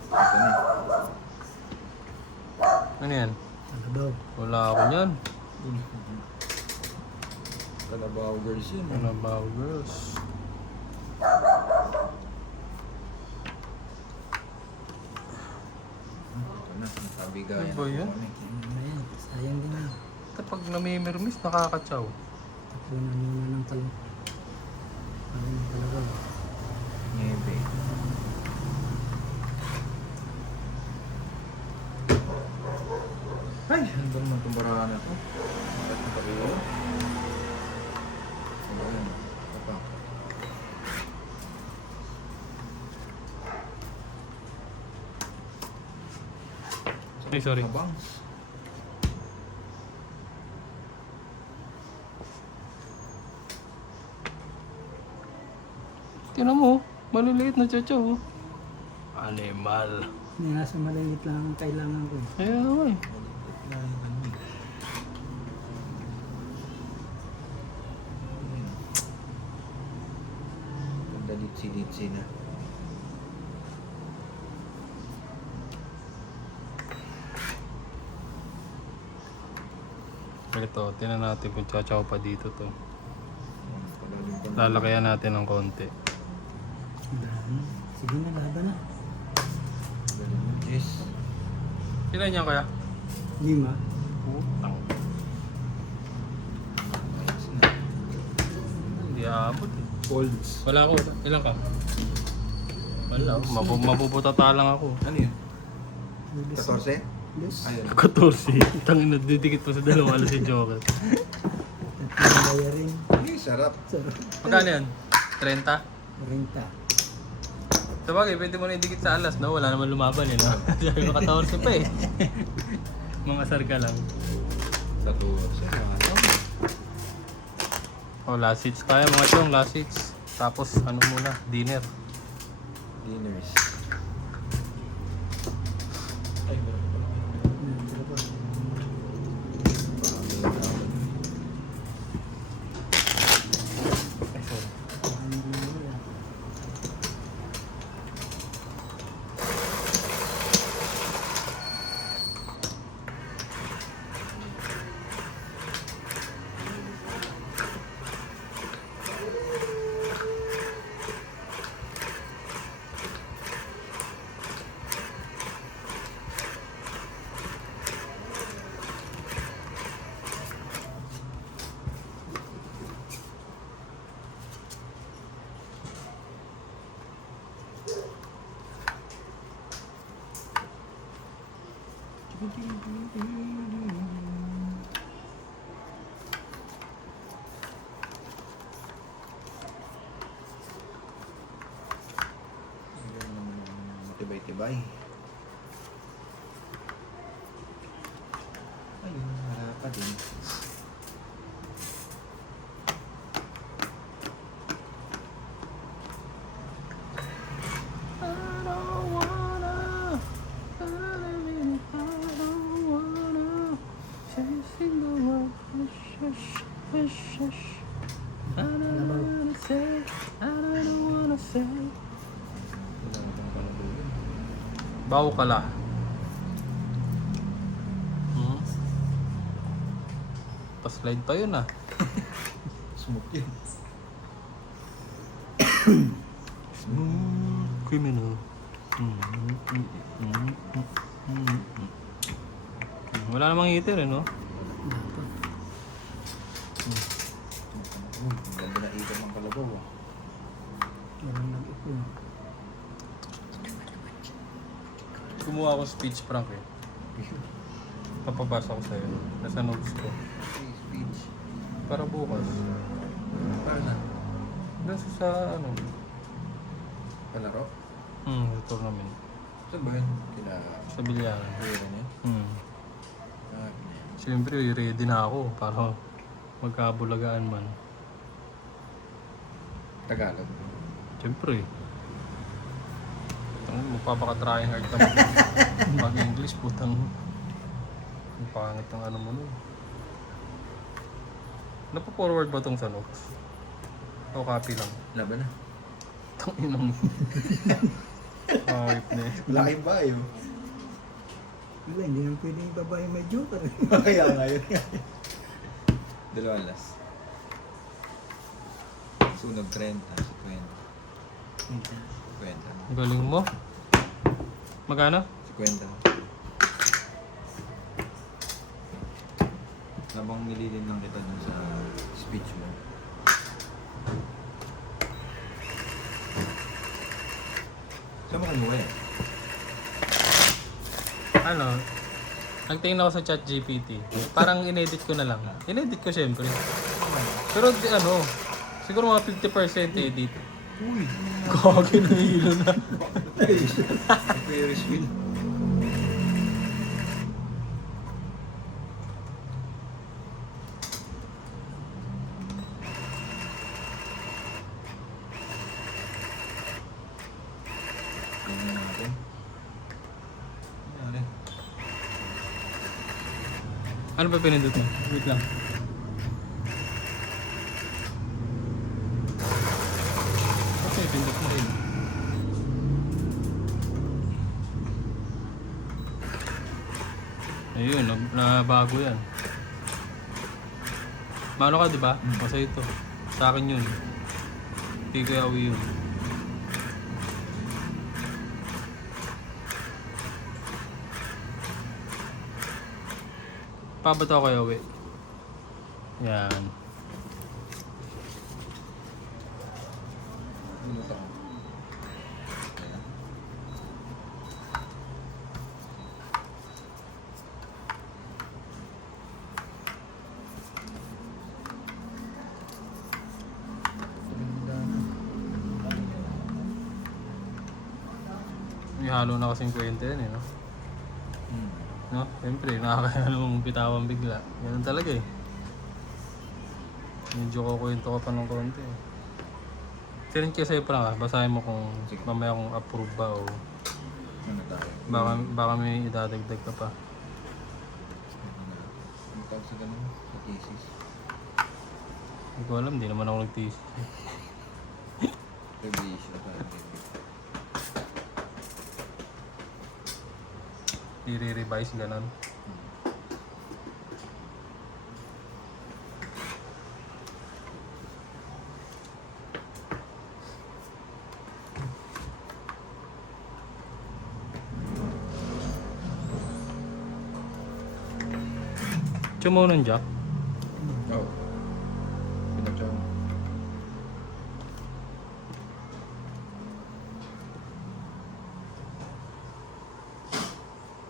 Ito na. Ano yan? Ano daw? Wala ako niyan. Kalabaw girls yun. Ano ba girls? Ito na, nakabigayan. Ano ba yan? Ayan, sayang din yan. Kapag namimirmis, nakakatsaw. Tatlo na nyo na ng talong. Ayun talaga. Niebe. Ay, ano ba naman itong barahan na ito? Bakit na tayo? Ano ba yan? Ito pa. Ay, sorry. Kabangs. Tingnan mo, maliliit na tsatsaw. Oh. Animal. Hindi nga sa maliit lang ang kailangan ko. Kaya nga eh. Maliliit na yung ano eh. Ganda litsi-litsi na. Ito, tinan natin kung tsatsaw pa dito to. Palalim pa na. Lalakayan natin ng konti. Dami. Sige na, laban na. Galing mo, Jess. Ilan yan kaya? 5. Putang. Ayos na. Hindi aabot eh. Folds. Wala ako. Ilan ka? Wala. Mapuputata lang ako. Ano yun? 14? Yes. Ayun. 14. Tangin na, didikit pa sa dalawang alas si Joker. Tatlong bayarin. Ay, sarap. Sarap. Magkano yan? 30? 40. Sabagay, pwede mo na idikit sa alas, no? Wala naman lumaban, eh, no? Sabi mo, ka-torso pa, eh. Mga asar ka lang. Sa tuwa siya. Oh, last seats tayo, mga chong, last seats. Tapos, ano muna, dinner. Dinners. Ay, meron pa pala. Yan, dalawa. Ay, sorry. Ano ba yan? Matibay-tibay. Ayun, wala pa din. Wala na pang palabuhin. Bawo ka la. Hmm? Pa-slide pa yun, ah. Smoke yun. Criminal. Wala namang heater, eh, no? Ang ganda na ikot ng kalabaw. Ah. Walang nag-ipon. Kumuha ako speech prank, eh. Papabasa ko sa'yo. Nasa notes ko. Okay, speech. Para bukas. Para na? Doon sa ano? Palaro? Sa tournament. Saan ba yun? Kila... Sa bilyaran. Kaya niya? Ah, Siyempre, ready na ako para magkabulagaan man. Tagalog. Siyempre. Magpapaka-trying hard ka mag-English, putang. Ang pangit ng ano mo nun. Napa-forward ba tong sa notes? O copy lang? Laban na. Tang inang. Ayop na eh. Laking bayo. Wala, hindi naman pwedeng babae may joker. Kaya nga yun. Dalawang last. Sunog 30, 50. 50. Ang galing mo. Magkano? 50. Labang nililin lang kita dun sa speech mo. Saan mo kumuha eh? Ano? Nagtingin ako sa ChatGPT. Parang inedit ko na lang. Inedit ko syempre. Pero ano, siguro mga 50% edit. Uy! Kagi na hilo na. Very sweet. Tingnan natin. Ano? Ano ba pinindot mo? Wait lang. Okay, pindot mo rin. Ayun, nabago yan. Maano ka, di ba? Kasi ito. Sa akin yun. Hindi ko yawi yun. Pabato ko yawi. Yan. Ano to? halo na kasing kwento yan eh, no? Hmm. No? Siyempre, nakakaya namang bitawan bigla. Ganun talaga eh. Medyo kukwento ka pa ng konti eh. Sirin kasi pa basahin mo kung Sige. mamaya kung approve ba o Ano tayo? baka may idadagdag ka pa. Ano tawag sa ganun? Sa thesis? Hindi ko alam, di naman ako nag-thesis. Reviews na tayo. I-revise ganun. Chumo nun, Jack? Oo. Pinatsaw mo.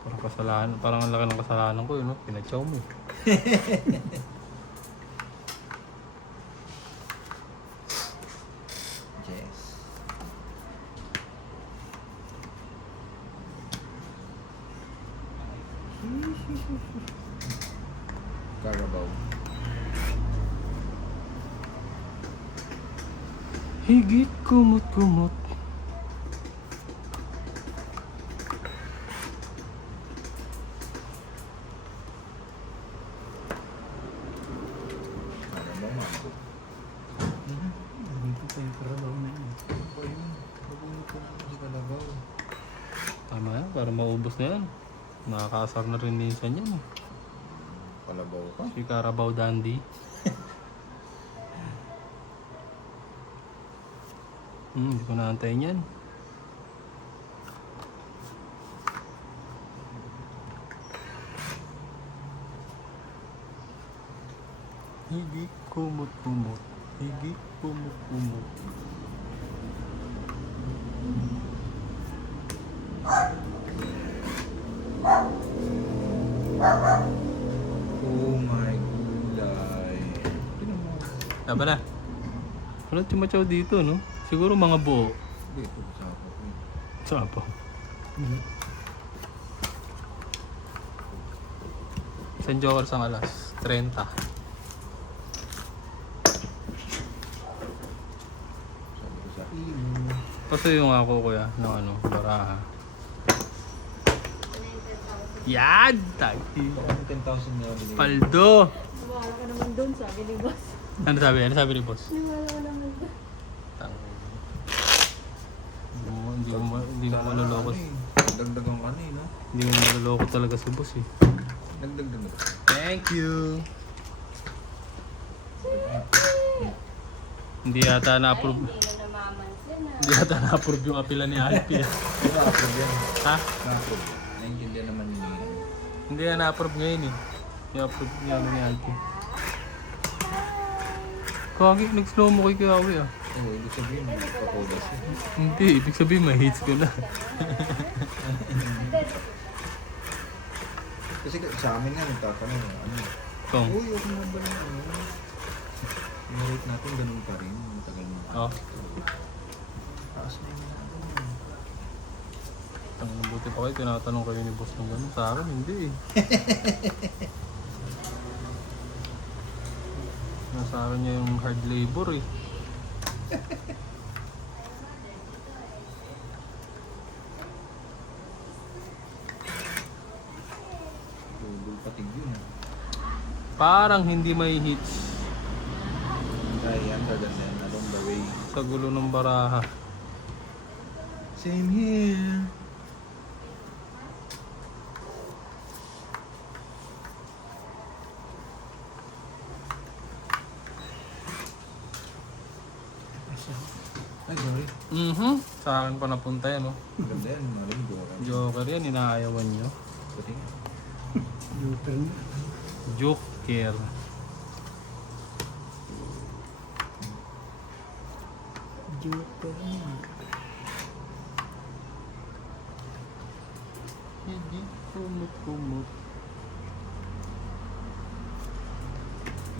Parang kasalanan, parang ang laki ng kasalanan ko yun, no? Pinatsaw mo. Yes. Carabao. Higit kumot-kumot. Carabao mango. Dito pa yung karabaw na yun. Ano ba yun? Babuhin ko naman si Carabao. Tama yan, para maubos na yan. Nakakaasar na rin minsan yan. Kalabaw ka? Si Carabao Dandy. Hindi ko naantayin yan. Higit kumot-kumot. Higit kumot-kumot. Oh my gulay. Tinan mo. Tama na. Wala chumachaw dito, no? Siguro mga buo. Hindi, ito sa ako. Sapa. San Joker sa alas 30. Sabi ko sa imo. Pasuyo nga ako kuya ng ano, baraha. Yan! Tagi. 10,000 na binigay. Paldo! Nawala ka naman doon, sabi ni boss. Ano sabi? Ano sabi ni boss? Nawala ka naman doon. Hindi mo maluloko. Dagdagan ka na eh, no? Hindi mo maluloko talaga si boss eh. Dagdagan na. Thank you! Hindi yata na-approve. Hindi na namamansin na. Hindi yata na-approve yung apila ni Alpi. Na-approve yan. Ha? Na-approve. Naintindihan naman yun. Hindi yan na-approve ngayon eh. I-approve niya ni Alpi. Kagi, nag-slow mo kay Kiawi ah. Oo, ibig sabihin, papodas yun. Hindi, ibig sabihin may hits ko na. Kasi sa amin nga, nagtatanong, ano, Kung? uy, okay mo ba na ano? Yung rate natin, ganun pa rin. Ang tagal mo. Oh. Taas na yung ano. Ang mabuti pa kayo, tinatanong kayo ni boss ng gano'n. Sa akin, hindi eh. Nasa akin niya yung hard labor eh. Google patig yun. Parang hindi may hits Try under the net, along the way. sa gulo ng baraha. Same here. Ay, sorry. Sa akin pa napunta yan, oh. Maganda yan, maraming Joker. Joker yan, inaayawan nyo. Buti nga. Joker na. Joker. Joker na. Hindi kumot-kumot.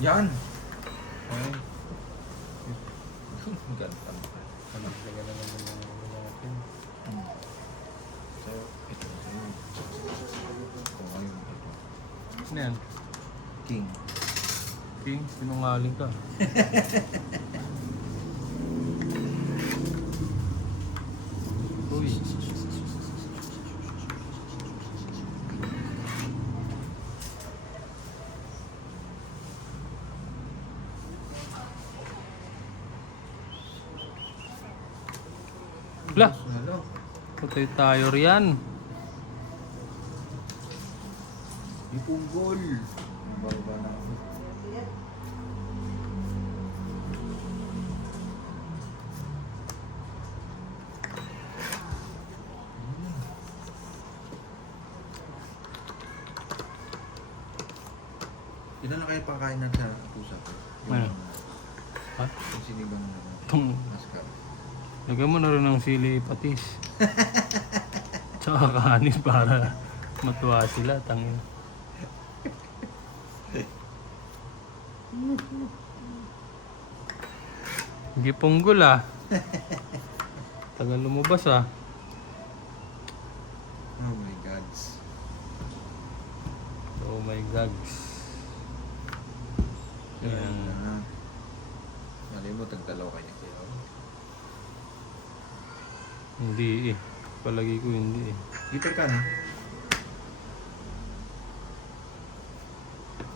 Yan! Ay. Ganda. Ano, lagyan na naman ng mga pin. Kung ngayon, ito. Ano yan? King. King, sinungaling ka. Uy. Wala. Ano? Patay tayo riyan. Ipunggol. Ang baba na ako. Ilan na kayo pakain natin sa pusa ko? Ano? Ha? Yung sinibang Itong, maskap. lagyan mo na rin ng sili patis. Tsaka kanin para matuwa sila. Tangin. Hindi punggol ah. Tagal lumabas ah. Oh my God. Oh my gogs. Yan Yan. na. Mali mo, tagdalaw kayo kayo. Hindi eh. Palagi ko hindi eh. Gitar ka na.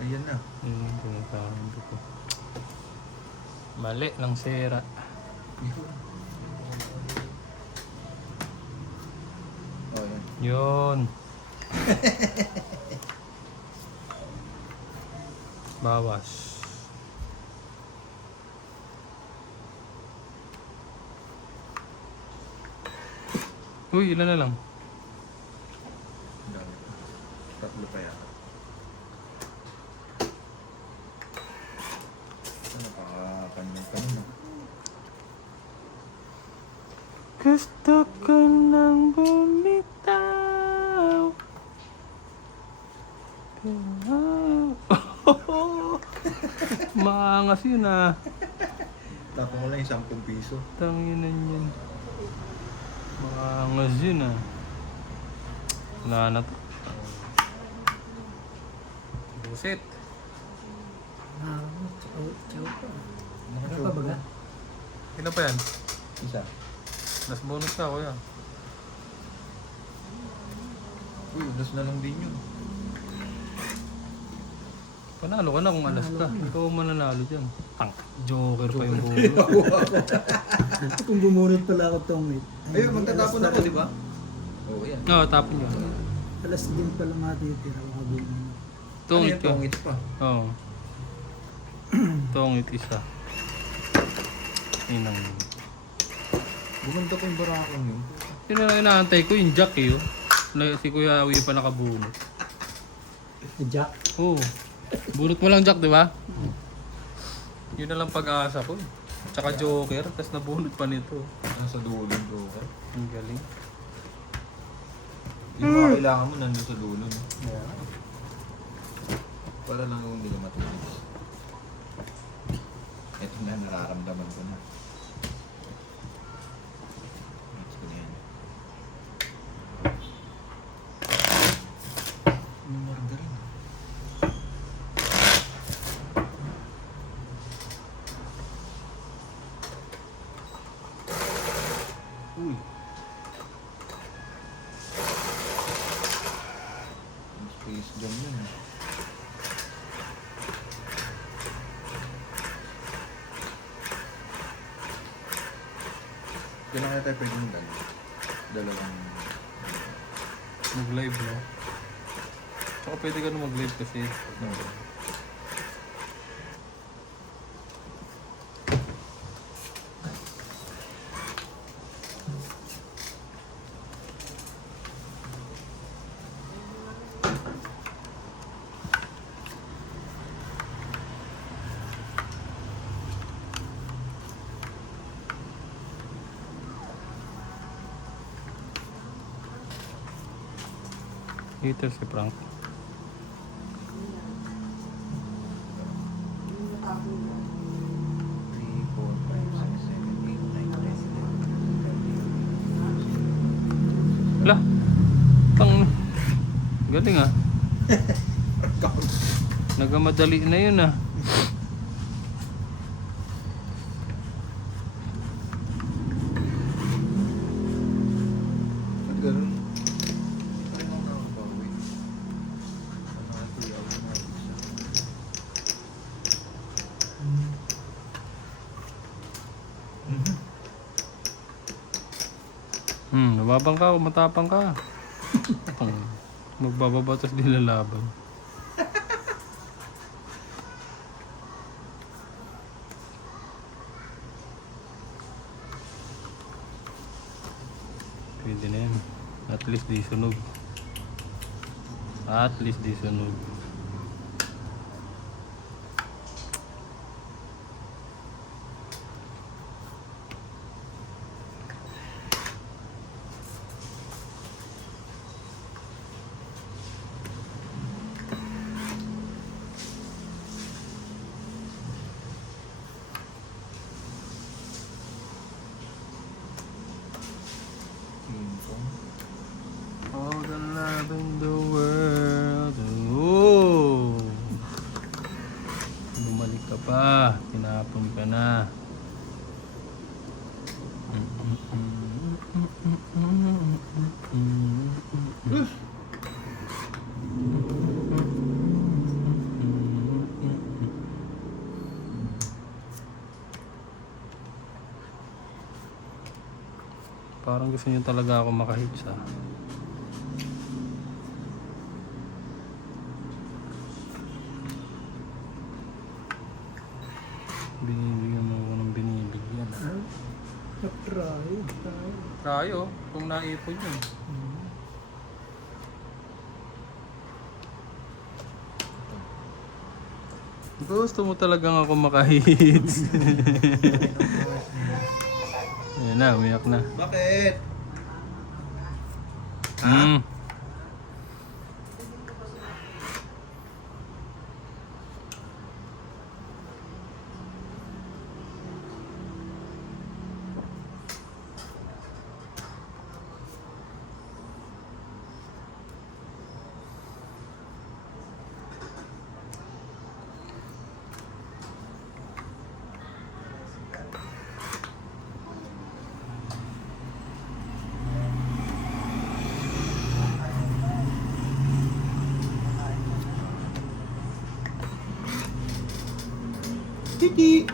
Ayan na. Yun yung tinatawag ko. Mali ng sera. Oh, yan. Yun. Bawas. Uy, ilan na lang? Ang dami. Tatlo pa yan. Ano pa kanina? Gusto ko nang bumitaw. Maangas yun ah. Tapos mo lang yung 10 piso. Tanginan yun. Maangas yun ah. Wala na to. Busit. Chow pa. Ano pa baga? Ilan pa yan? Isa. Last bonus ka kuya. Uy, udas na lang din yun. Panalo ka na kung alas ka. Ikaw ang mananalo dyan. Tang. Joker pa yung bulo. Kung bumunot pala ako tong mate. Ayun, magtatapon ako, di ba? Oo, yan. Oo, tapon yun. Alas din pala matitira. Makabunod. Tungit Ano ka. yan, tungit pa. Oo. Tungit isa. Inang yun. Bumanda ko yung barakong yun. Yun na inaantay ko yung jack eh. Oh. Si Kuya Awi pa nakabunot. Jack. Oo. Bunot mo lang jack, di ba? Yun na lang pag-asa ko eh. Tsaka joker, tapos nabunot pa nito. Nasa dulo yung joker. Ang galing. Yung mga kailangan mo nandun sa dulo. No? Yeah. Para lang yung hindi na matulis. Ito na, nararamdaman ko na. Next ko na yan. Yung margarine. Uy. Ang space jam yun. Kailangan tayo pwede yung dalawang Mag-live, no? Tsaka pwede ka na mag-live kasi. no. Hater si Frank. Three, four, five, six, seven, eight, nine, 10, 11. Wala. Tang. Galing. Galing ah. Nagamadali na yun ah. Ba't ganun? Hindi pa rin ako nakakabawi. Ano nga kuya, ako na isa. Nababang ka, matapang ka. Magbababa tapos nilalaban. Pwede na yan. At least di sunog. At least di sunog. All the love in the world. Oh! Bumalik ka pa. Tinapon ka na. Parang gusto niyo talaga ako makahits ah. Binibigyan mo ako ng binibigyan. Nag-try. Tayo, kung naipon yun. Gusto mo talagang ako makahits. Ayan na, umiyak na. Bakit? Hmm. Kiki!